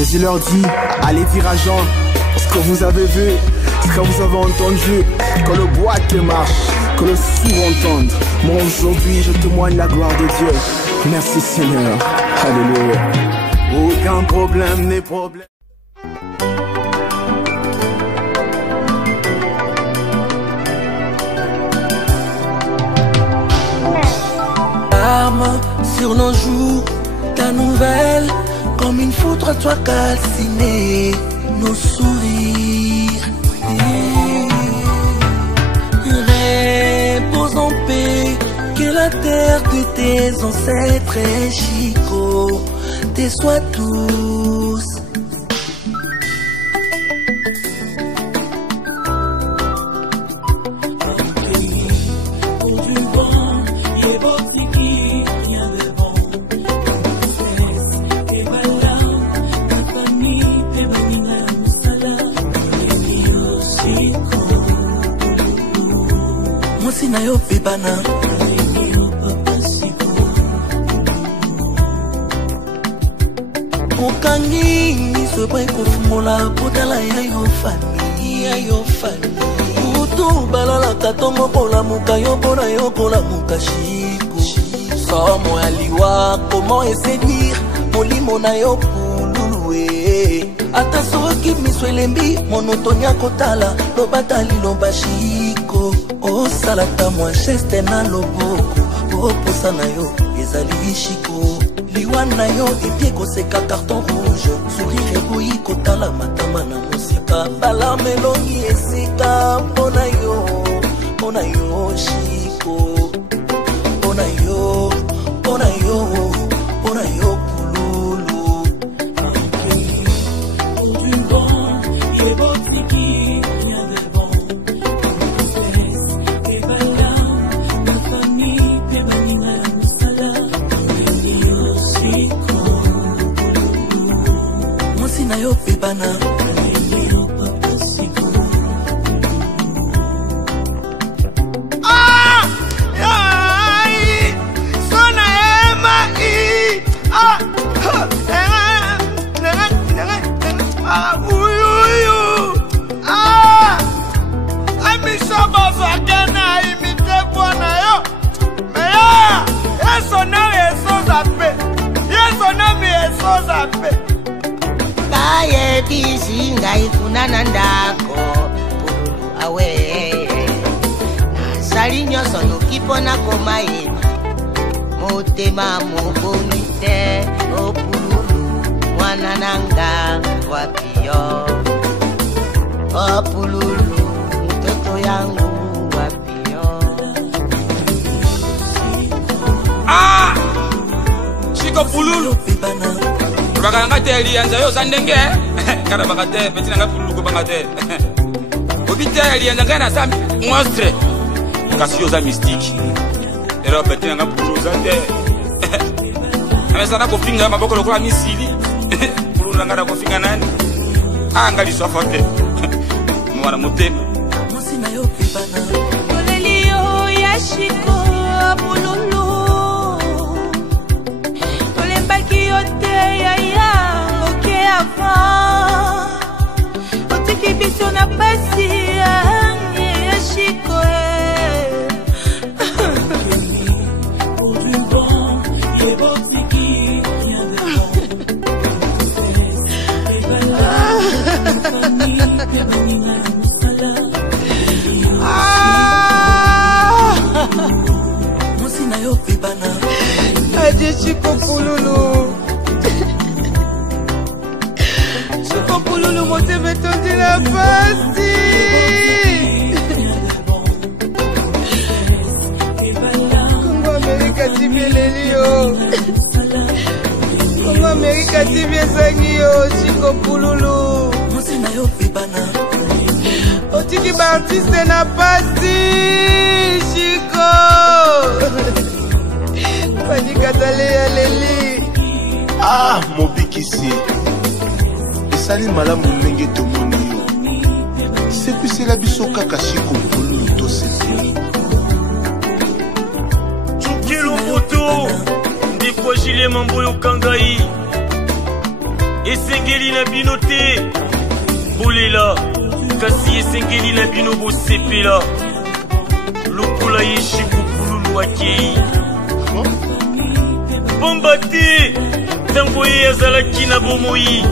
Jésus leur dit, allez dire à Jean ce que vous avez vu, ce que vous avez entendu, que le boiteux marche, que le sourd entende. Moi aujourd'hui je témoigne la gloire de Dieu. Merci Seigneur. Alléluia. Aucun problème n'est problème. Larmes sur nos joues, ta nouvelle, comme une foudre, toi calciné nos sourires. Repose en paix, que la terre de tes ancêtres et Chico te soit tous. Na yo pibana Okangi miso boy kofumola potala ya yo fami Utu balala katongo kola muka yo kola muka Chico Somo aliwa comment essayer molimo na yo pululue Ata soki miso elembi monotonia kotala lo batali lo Chico O salata moi geste na loboko O posa na yo ezali Chico Liwa na yo epie koseka carton rouge Sourire eboyi kotala matama na musika Bala melongi esika Pona yo Chico Pona yo pululu Pour du bon, il est beau tiki, rien de bon na yo pibana sona ema amisobozo akena imite bwana yo meya yesona esozape Kaye bizinga ifunana ndako pululu awe Nasali nyoso nukipona komaye Motema mubonite o pululu Mwana nanga wapio O pululu mtoto yangu wapio Chico pululu Baka ngate alianza yo sandenge Kada baka te peti nga pululu ko baka te Obite alianza ngana sa monstre Kasi yo za mystique Ero peti nga pululu zande Amesana ko finga maboko lokola misili Pululu ngada ko finga nani Angali sofote Mwana mutema Musina yo pibana Olelio ya Chico pululu Olembaki yote ya oke avant Otiki biso na pasi ya Chico Pour du bon, il est beau tiki, rien de bon Musina yo pibana Adieu Chico pululu Chico pululu motema tondi la pasi Kongo Amerika tibeleli yo Kongo Amerika tibiezangi yo Chico pululu Musina yo pibana Otiki ba artiste na pasi Chico Panikatale ya leli Mobikisi esali malamu ndenge tomoni yo sepwisela biso kaka Chico pululu tosepeli Chukilu moto Ndiko jile mambo yo kangai esengeli na bino te bolela kasi esengeli na bino bosepela lokola yeshiku pululu akei pamba te ntango ye azalaki na bomoi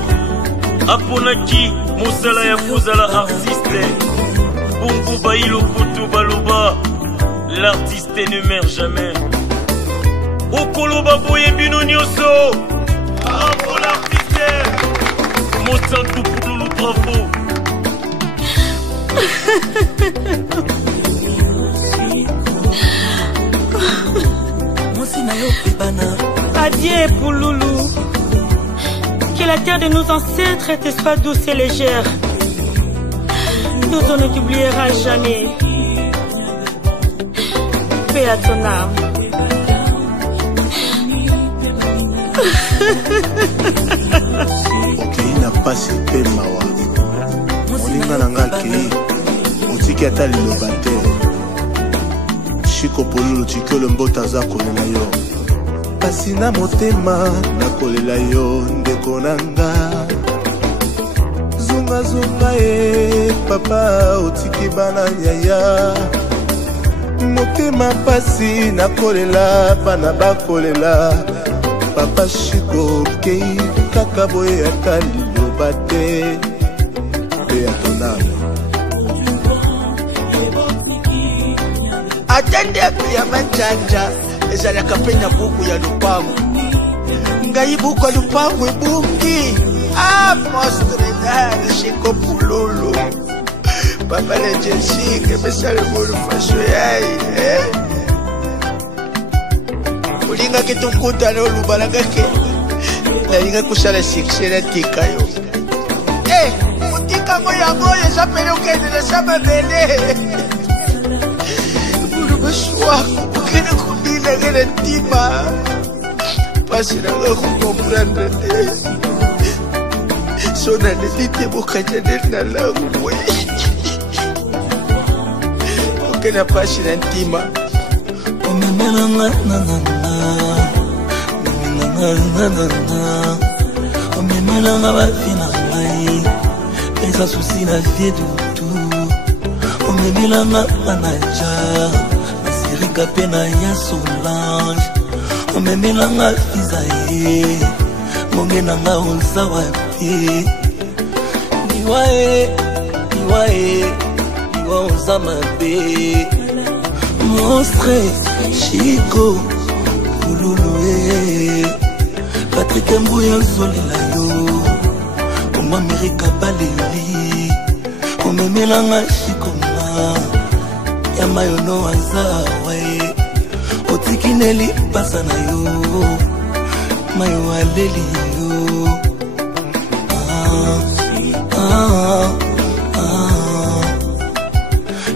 aponaki mosala ya kozala artiste bongo bayi lopoto baloba l'artiste ne meurt jamais okoloba boye bino nyonso bravo l'artiste mosantu pululu bravo. Adieu Pouloulou, que la terre de nos ancêtres te soit douce et légère. Nous on ne t'oubliera jamais. Paix à ton âme. Okei na pasi pe mawa moninga na nga akei otiki ata liloba te Chiko Pululu tikolo mbota aza kolela yo kasi na motema nakolela yo ndeko na nga zungazunga ye papa otiki bana yaya motema pasi nakolela bana bakolela papa Chiko kei kaka boye ata liloba te pe ya tonama atende ya manjanja ezalaka penya buku ya lupango ngai buku ya lupango ebungi monstre nani Chiko Pululu papa le jensike besale mulu fasho yai ulinga kitunkuta na olubalanga ke nalinga kusala sikshela tika yo mutika ngo yango yezapele ukendela samabele bulubushwako ukene kundila ngene ntima pasi nanga kukomprendre te sona nelite bokajaneli na langu mwe ukena pasi na ntima omemelanga omemelanga bafi na ngai pesa susi na vie dutu omemelanga manaja nasirika pe na ya Solange omemelanga fiza ye monge nanga oza wapi liwae liwa oza mabe monstre Chiko Pululu Patrick Mbuya zolela yo Oma Amerika baleli Omemelanga Chiko ma Yama yono azawe Otiki neli pasa na yo Mayo aleli yo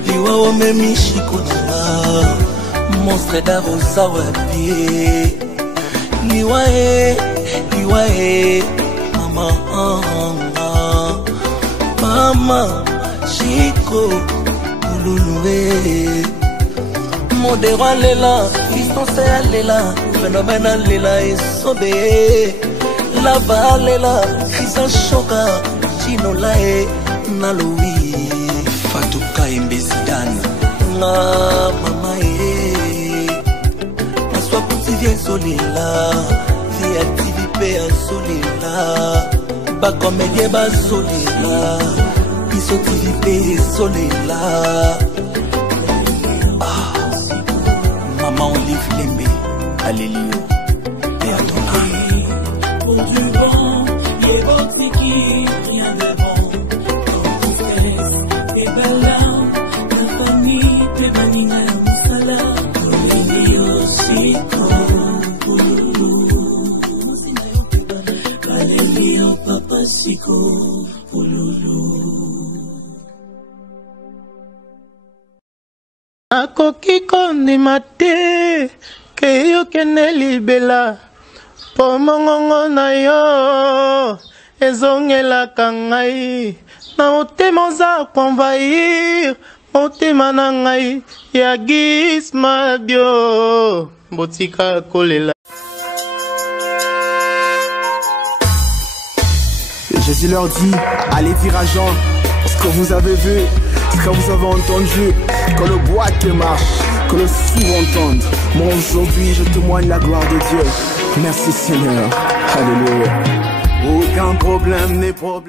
Liwa omemi Chiko na monstre d'Arosa wapi liwae mama Chiko Pululu modero alela distance alela phénomène alela esobe lava alela krisa shoka chino lae nalowi fatuka embesidan na mama vie solela vie active pe solela ba comédie ba solela biso TV pe solela maman Olive Lembe alelio pe atona pour du vent et votre qui rien de bon tristesse et belle larme la famille te banina la musala Chiko Papa Chiko Pululu akoki kondima te ke yo kende libela po mongongo na yo ezongelaka ngai na motema oza konvahir motema na ngai ya gisma bio botika kolela Jésus leur dit, allez dire à Jean, ce que vous avez vu, ce que vous avez entendu, que le boiteux marche, que le sourd entende. Moi aujourd'hui je témoigne la gloire de Dieu. Merci Seigneur. Alléluia. Aucun problème n'est problème.